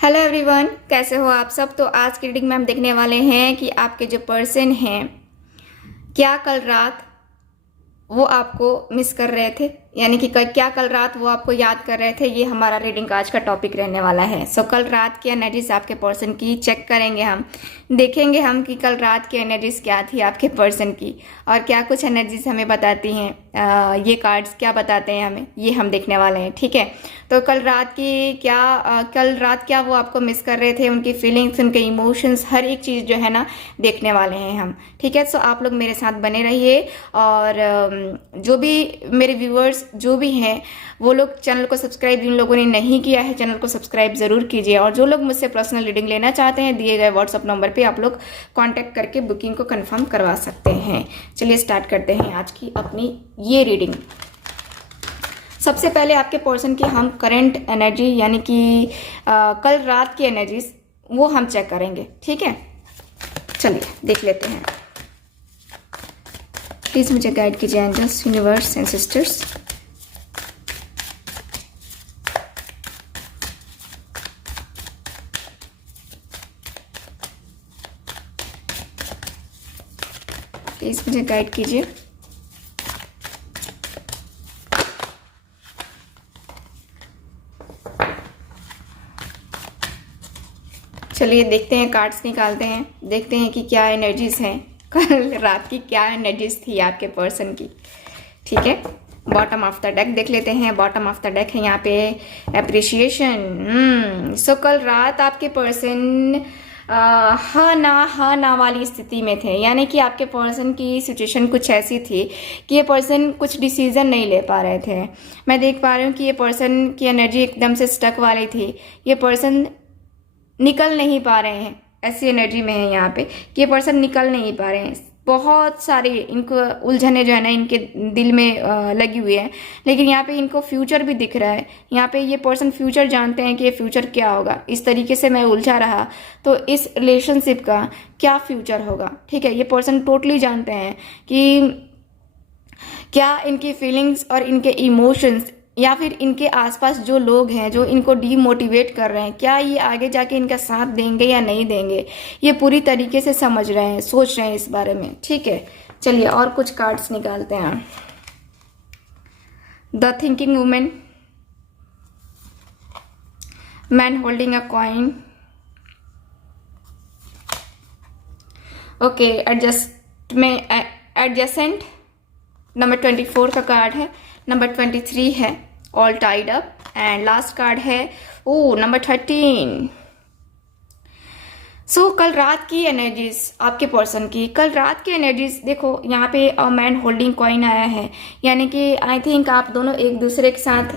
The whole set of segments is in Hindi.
हेलो एवरीवन, कैसे हो आप सब। तो आज की रीडिंग में हम देखने वाले हैं कि आपके जो पर्सन हैं क्या कल रात वो आपको मिस कर रहे थे, यानी कि क्या कल रात वो आपको याद कर रहे थे। ये हमारा रीडिंग का आज का टॉपिक रहने वाला है। सो कल रात की एनर्जीज आपके पर्सन की चेक करेंगे, हम देखेंगे हम कि कल रात की एनर्जीज क्या थी आपके पर्सन की और क्या कुछ एनर्जीज हमें बताती हैं। ये कार्ड्स क्या बताते हैं हमें, ये हम देखने वाले हैं। ठीक है, तो कल रात क्या वो आपको मिस कर रहे थे, उनकी फीलिंग्स, उनके इमोशंस, हर एक चीज़ जो है ना देखने वाले हैं हम। ठीक है, सो आप लोग मेरे साथ बने रहिए और जो भी मेरे व्यूअर्स जो भी हैं वो लोग चैनल को सब्सक्राइब, जिन लोगों ने नहीं किया है चैनल को सब्सक्राइब ज़रूर कीजिए। और जो लोग मुझसे पर्सनल रीडिंग लेना चाहते हैं दिए गए व्हाट्सअप नंबर पे आप लोग कांटेक्ट करके बुकिंग को कंफर्म करवा सकते हैं। चलिए स्टार्ट करते हैं आज की अपनी ये रीडिंग। सबसे पहले आपके पर्सन की हम करंट एनर्जी यानी कि कल रात की एनर्जीज वो हम चेक करेंगे। ठीक है, चलिए देख लेते हैं। प्लीज़ मुझे गाइड कीजिए angels, universe and sisters. Please मुझे गाइड कीजिए। चलिए देखते हैं, कार्ड्स निकालते हैं, देखते हैं कि क्या एनर्जीज हैं, कल रात की क्या एनर्जीज थी आपके पर्सन की। ठीक है, बॉटम ऑफ द डेक देख लेते हैं। बॉटम ऑफ द डेक है यहाँ पे एप्रिशिएशन। सो कल रात आपके पर्सन हाँ ना वाली स्थिति में थे, यानी कि आपके पर्सन की सिचुएशन कुछ ऐसी थी कि ये पर्सन कुछ डिसीजन नहीं ले पा रहे थे। मैं देख पा रही हूँ कि ये पर्सन की एनर्जी एकदम से स्टक वाली थी। ये पर्सन निकल नहीं पा रहे हैं, ऐसी एनर्जी में है यहाँ पे कि ये पर्सन निकल नहीं पा रहे हैं। बहुत सारे इनको उलझने जो है ना इनके दिल में लगी हुई है, लेकिन यहाँ पे इनको फ्यूचर भी दिख रहा है। यहाँ पे ये पर्सन फ्यूचर जानते हैं कि ये फ्यूचर क्या होगा। इस तरीके से मैं उलझा रहा तो इस रिलेशनशिप का क्या फ्यूचर होगा। ठीक है, ये पर्सन टोटली जानते हैं कि क्या इनकी फीलिंग्स और इनके इमोशंस या फिर इनके आसपास जो लोग हैं जो इनको डीमोटिवेट कर रहे हैं, क्या ये आगे जाके इनका साथ देंगे या नहीं देंगे, ये पूरी तरीके से समझ रहे हैं, सोच रहे हैं इस बारे में। ठीक है, चलिए और कुछ कार्ड्स निकालते हैं। The thinking women, man holding a coin, okay, adjacent number 24 का कार्ड है। नंबर 23 है all tied up and last card है नंबर 13। सो कल रात की एनर्जीज आपके पर्सन की, कल रात की एनर्जीज देखो यहाँ पे मैन होल्डिंग कॉइन आया है, यानी कि आई थिंक आप दोनों एक दूसरे के साथ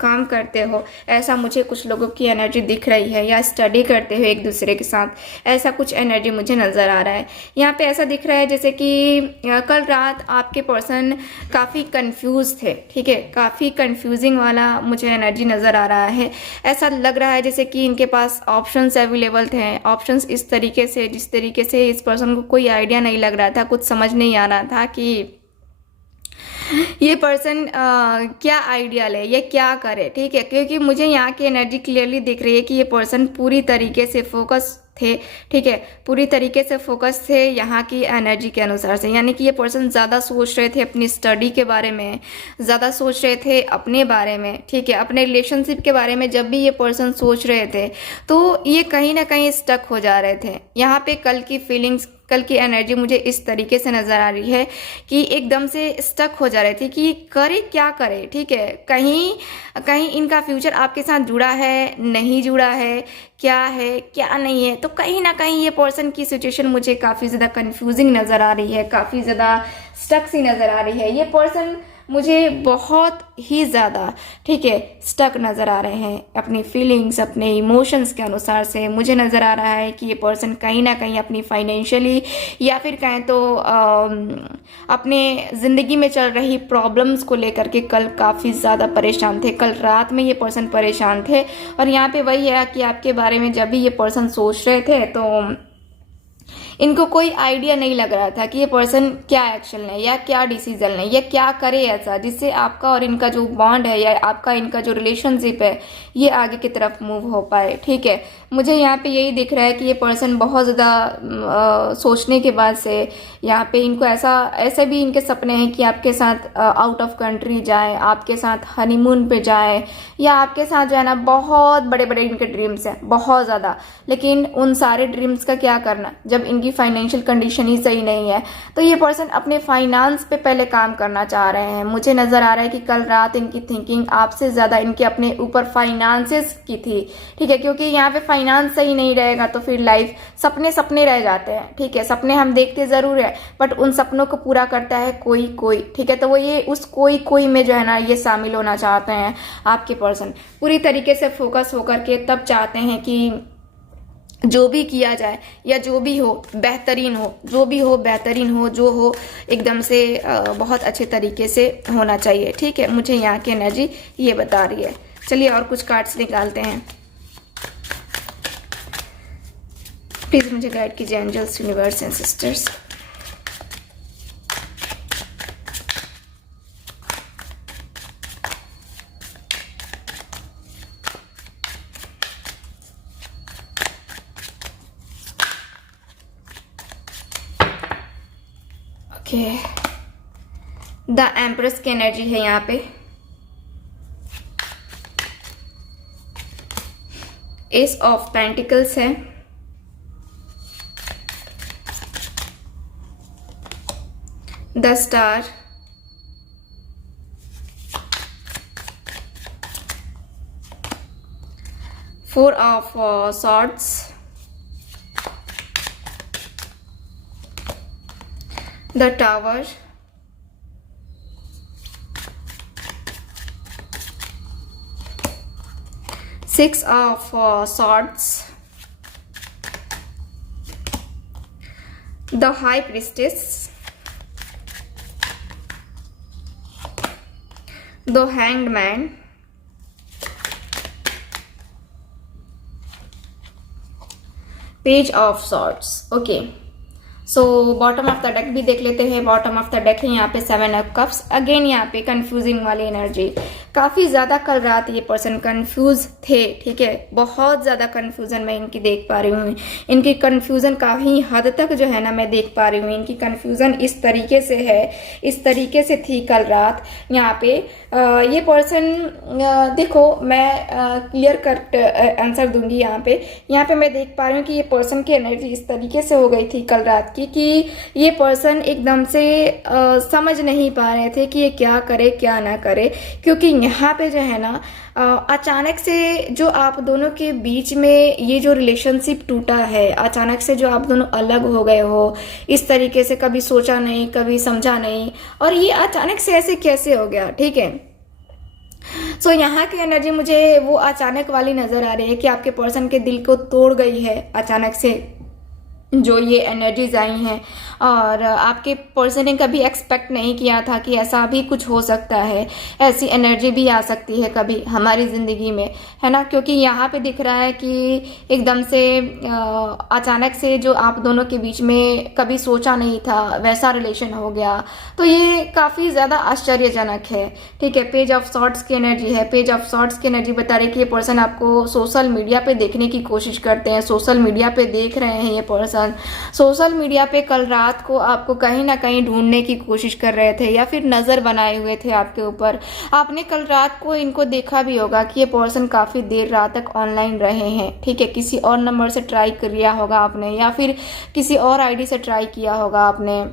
काम करते हो, ऐसा मुझे कुछ लोगों की एनर्जी दिख रही है, या स्टडी करते हो एक दूसरे के साथ, ऐसा कुछ एनर्जी मुझे नज़र आ रहा है। यहाँ पे ऐसा दिख रहा है जैसे कि कल रात आपके पर्सन काफ़ी कंफ्यूज थे। ठीक है, काफ़ी कंफ्यूजिंग वाला मुझे एनर्जी नज़र आ रहा है। ऐसा लग रहा है जैसे कि इनके पास ऑप्शंस अवेलेबल थे, ऑप्शंस इस तरीके से जिस तरीके से इस पर्सन को कोई आइडिया नहीं लग रहा था, कुछ समझ नहीं आ रहा था कि ये पर्सन क्या आइडिया ले, ये क्या करे। ठीक है, क्योंकि मुझे यहाँ की एनर्जी क्लियरली दिख रही है कि ये पर्सन पूरी तरीके से फोकस थे। ठीक है, पूरी तरीके से फोकस थे यहाँ की एनर्जी के अनुसार से, यानी कि ये पर्सन ज़्यादा सोच रहे थे अपनी स्टडी के बारे में, ज़्यादा सोच रहे थे अपने बारे में। ठीक है, अपने रिलेशनशिप के बारे में जब भी ये पर्सन सोच रहे थे तो ये कहीं ना कहीं स्टक हो जा रहे थे। यहाँ पे कल की फीलिंग्स, कल की एनर्जी मुझे इस तरीके से नज़र आ रही है कि एकदम से स्टक हो जा रहे थे कि करे क्या करे। ठीक है, कहीं कहीं इनका फ्यूचर आपके साथ जुड़ा है, नहीं जुड़ा है, क्या है क्या नहीं है, तो कहीं ना कहीं ये पर्सन की सिचुएशन मुझे काफ़ी ज़्यादा कंफ्यूजिंग नज़र आ रही है, काफ़ी ज़्यादा स्टक सी नज़र आ रही है। ये पर्सन मुझे बहुत ही ज़्यादा, ठीक है, स्टक नज़र आ रहे हैं अपनी फीलिंग्स, अपने इमोशंस के अनुसार से। मुझे नज़र आ रहा है कि ये पर्सन कहीं ना कहीं अपनी फाइनेंशियली या फिर कहें तो अपने ज़िंदगी में चल रही प्रॉब्लम्स को लेकर के कल काफ़ी ज़्यादा परेशान थे। कल रात में ये पर्सन परेशान थे और यहाँ पे वही है कि आपके बारे में जब भी ये पर्सन सोच रहे थे तो इनको कोई आइडिया नहीं लग रहा था कि ये पर्सन क्या एक्शन ले या क्या डिसीजन ले या क्या करे ऐसा जिससे आपका और इनका जो बॉन्ड है या आपका इनका जो रिलेशनशिप है ये आगे की तरफ मूव हो पाए। ठीक है, मुझे यहाँ पे यही दिख रहा है कि ये पर्सन बहुत ज़्यादा सोचने के बाद से यहाँ पे इनको ऐसे भी इनके सपने हैं कि आपके साथ आउट ऑफ कंट्री जाए, आपके साथ हनीमून पे जाए, या आपके साथ जो है ना बहुत बड़े बड़े इनके ड्रीम्स हैं, बहुत ज़्यादा। लेकिन उन सारे ड्रीम्स का क्या करना जब इनकी फाइनेंशियल कंडीशन ही सही नहीं है। तो ये पर्सन अपने फाइनेंस पे पहले काम करना चाह रहे हैं। मुझे नज़र आ रहा है कि कल रात इनकी थिंकिंग आपसे ज़्यादा इनके अपने ऊपर फाइनेंसेस की थी। ठीक है, क्योंकि यहाँ पे फाइनेंस सही नहीं रहेगा तो फिर लाइफ सपने सपने रह जाते हैं। ठीक है, सपने हम देखते ज़रूर है बट उन सपनों को पूरा करता है कोई कोई। ठीक है, तो वो ये उस कोई कोई में जो है ना ये शामिल होना चाहते हैं। आपके पर्सन पूरी तरीके से फोकस होकर के तब चाहते हैं कि जो भी किया जाए या जो भी हो बेहतरीन हो, जो भी हो बेहतरीन हो, जो हो एकदम से बहुत अच्छे तरीके से होना चाहिए। ठीक है, मुझे यहाँ की एनर्जी ये बता रही है। चलिए और कुछ कार्ड्स निकालते हैं। प्लीज़ मुझे गाइड कीजिए angels, universe and sisters. Okay, the empress की एनर्जी है यहाँ पे। एस ऑफ पेंटिकल्स है, the star, four of swords, the tower, six of swords, the high priestess, the hanged man, page of swords। Okay, so bottom of the deck भी देख लेते हैं। बॉटम ऑफ द डेक है यहाँ पे सेवन ऑफ कप्स। अगेन यहाँ पे कंफ्यूजिंग वाली एनर्जी। काफ़ी ज़्यादा कल रात ये पर्सन कंफ्यूज थे। ठीक है, बहुत ज़्यादा कंफ्यूजन मैं इनकी देख पा रही हूँ। इनकी कंफ्यूजन काफ़ी हद तक जो है ना मैं देख पा रही हूँ। इनकी कंफ्यूजन इस तरीके से है, इस तरीके से थी कल रात। यहाँ पे ये पर्सन देखो मैं क्लियर कट आंसर दूंगी। यहाँ पे मैं देख पा रही हूँ कि ये पर्सन की एनर्जी इस तरीके से हो गई थी कल रात की कि ये पर्सन एकदम से समझ नहीं पा रहे थे कि ये क्या करे क्या ना करे। क्योंकि यहाँ पे जो है ना अचानक से जो आप दोनों के बीच में ये जो रिलेशनशिप टूटा है, अचानक से जो आप दोनों अलग हो गए हो, इस तरीके से कभी सोचा नहीं, कभी समझा नहीं, और ये अचानक से ऐसे कैसे हो गया। ठीक है, सो यहाँ की एनर्जी मुझे वो अचानक वाली नज़र आ रही है कि आपके पर्सन के दिल को तोड़ गई है अचानक से जो ये एनर्जीज आई हैं। और आपके पर्सन ने कभी एक्सपेक्ट नहीं किया था कि ऐसा भी कुछ हो सकता है, ऐसी एनर्जी भी आ सकती है कभी हमारी ज़िंदगी में, है ना। क्योंकि यहाँ पे दिख रहा है कि एकदम से अचानक से जो आप दोनों के बीच में कभी सोचा नहीं था वैसा रिलेशन हो गया। तो ये काफ़ी ज़्यादा आश्चर्यजनक है। ठीक है, पेज ऑफ सॉर्ड्स की एनर्जी है। पेज ऑफ सॉर्ड्स की एनर्जी बता रही है कि ये पर्सन आपको सोशल मीडिया पे देखने की कोशिश करते हैं, सोशल मीडिया पे देख रहे हैं। ये पर्सन सोशल मीडिया पे कल रात को आपको कहीं ना कहीं ढूंढने की कोशिश कर रहे थे या फिर नज़र बनाए हुए थे आपके ऊपर। आपने कल रात को इनको देखा भी होगा कि ये पर्सन काफ़ी देर रात तक ऑनलाइन रहे हैं। ठीक है, किसी और नंबर से ट्राई किया होगा आपने या फिर किसी और आईडी से ट्राई किया होगा आपने।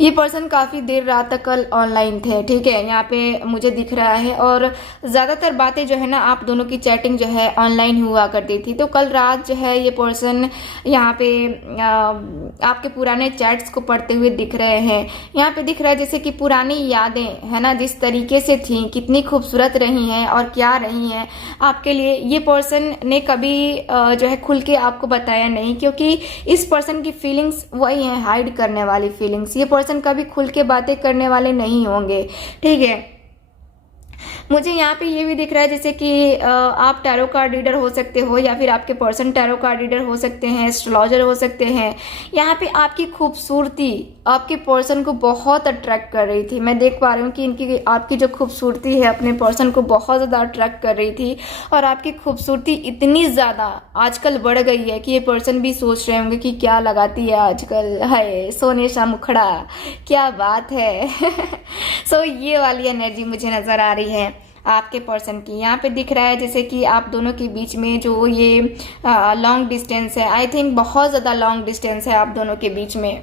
ये पर्सन काफ़ी देर रात तक कल ऑनलाइन थे। ठीक है, यहाँ पे मुझे दिख रहा है और ज़्यादातर बातें जो है ना आप दोनों की चैटिंग जो है ऑनलाइन हुआ करती थी। तो कल रात जो है ये पर्सन यहाँ पे आपके पुराने चैट्स को पढ़ते हुए दिख रहे हैं। यहाँ पे दिख रहा है जैसे कि पुरानी यादें है ना जिस तरीके से थी, कितनी खूबसूरत रही हैं और क्या रही हैं आपके लिए। ये पर्सन ने कभी जो है खुल के आपको बताया नहीं, क्योंकि इस पर्सन की फीलिंग्स वही हैं, हाइड करने वाली फीलिंग्स। ये पर्सन कभी खुल के बातें करने वाले नहीं होंगे। ठीक है, मुझे यहाँ पे ये भी दिख रहा है जैसे कि आप टैरो कार्ड रीडर हो सकते हो या फिर आपके पर्सन टैरो कार्ड रीडर हो सकते हैं, एस्ट्रोलॉजर हो सकते हैं। यहाँ पे आपकी खूबसूरती आपके पर्सन को बहुत अट्रैक्ट कर रही थी। मैं देख पा रही हूँ कि इनकी आपकी जो खूबसूरती है अपने पर्सन को बहुत ज़्यादा अट्रैक्ट कर रही थी, और आपकी खूबसूरती इतनी ज़्यादा आजकल बढ़ गई है कि ये पर्सन भी सोच रहे होंगे कि क्या लगाती है आजकल, हाय सोने सा मुखड़ा, क्या बात है। सो ये वाली एनर्जी मुझे नज़र आ रही है आपके पर्सन की। यहाँ पे दिख रहा है जैसे कि आप दोनों के बीच में जो ये लॉन्ग डिस्टेंस है, आई थिंक बहुत ज़्यादा लॉन्ग डिस्टेंस है आप दोनों के बीच में,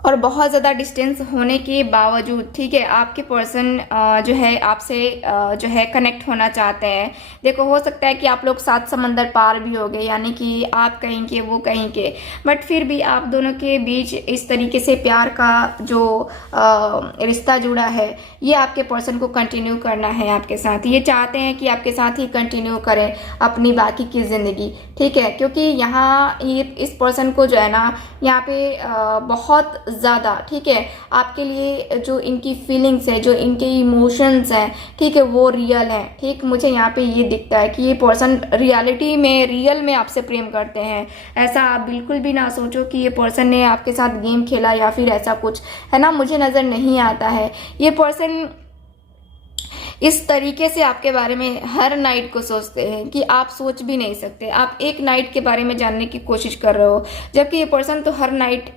और बहुत ज़्यादा डिस्टेंस होने के बावजूद, ठीक है, आपके पर्सन जो है आपसे जो है कनेक्ट होना चाहते हैं। देखो हो सकता है कि आप लोग 7 समंदर पार भी हो गए, यानी कि आप कहीं के वो कहीं के, बट फिर भी आप दोनों के बीच इस तरीके से प्यार का जो रिश्ता जुड़ा है, ये आपके पर्सन को कंटिन्यू करना है आपके साथ। ये चाहते हैं कि आपके साथ ही कंटिन्यू करें अपनी बाकी की ज़िंदगी, ठीक है, क्योंकि यहाँ ये इस पर्सन को जो है ना यहाँ पे बहुत ज़्यादा, ठीक है, आपके लिए जो इनकी फीलिंग्स है, जो इनके इमोशंस हैं, ठीक है, वो रियल है। ठीक, मुझे यहाँ पे ये दिखता है कि ये पर्सन रियलिटी में, रियल में आपसे प्रेम करते हैं। ऐसा आप बिल्कुल भी ना सोचो कि ये पर्सन ने आपके साथ गेम खेला या फिर ऐसा कुछ, है ना, मुझे नज़र नहीं आता है। ये पर्सन इस तरीके से आपके बारे में हर नाइट को सोचते हैं कि आप सोच भी नहीं सकते। आप एक नाइट के बारे में जानने की कोशिश कर रहे हो, जबकि ये पर्सन तो हर नाइट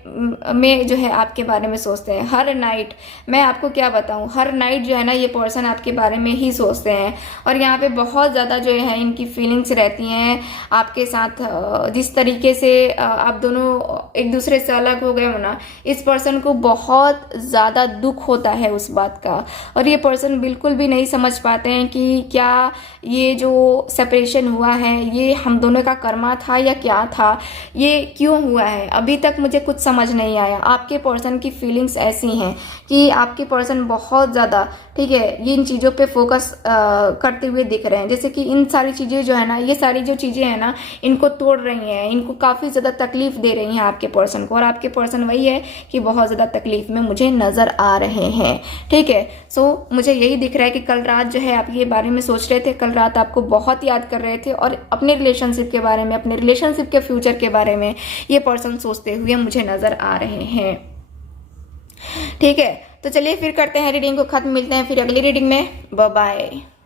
में जो है आपके बारे में सोचते हैं। हर नाइट, मैं आपको क्या बताऊं, हर नाइट जो है ना ये पर्सन आपके बारे में ही सोचते हैं, और यहाँ पे बहुत ज़्यादा जो है इनकी फीलिंग्स रहती हैं आपके साथ। जिस तरीके से आप दोनों एक दूसरे से अलग हो गए हो ना, इस पर्सन को बहुत ज़्यादा दुख होता है उस बात का, और ये पर्सन बिल्कुल भी नहीं समझ पाते हैं कि क्या ये जो सेपरेशन हुआ है ये हम दोनों का कर्मा था या क्या था, ये क्यों हुआ है, अभी तक मुझे कुछ समझ नहीं आया। आपके पर्सन की फीलिंग्स ऐसी हैं कि आपके पर्सन बहुत ज़्यादा, ठीक है, ये इन चीज़ों पे फोकस करते हुए दिख रहे हैं, जैसे कि इन सारी चीज़ें जो है ना, ये सारी जो चीज़ें हैं ना, इनको तोड़ रही हैं, इनको काफ़ी ज़्यादा तकलीफ दे रही हैं आपके पर्सन को, और आपके पर्सन वही है कि बहुत ज़्यादा तकलीफ में मुझे नज़र आ रहे हैं। ठीक है, सो मुझे यही दिख रहा है कि कल रात जो है आप ये बारे में सोच रहे थे, कल रात आपको बहुत याद कर रहे थे, और अपने रिलेशनशिप के बारे में, अपने रिलेशनशिप के फ्यूचर के बारे में ये पर्सन सोचते हुए मुझे नज़र आ रहे हैं। ठीक है, तो चलिए फिर करते हैं रीडिंग को खत्म, मिलते हैं फिर अगली रीडिंग में, बाय बाय।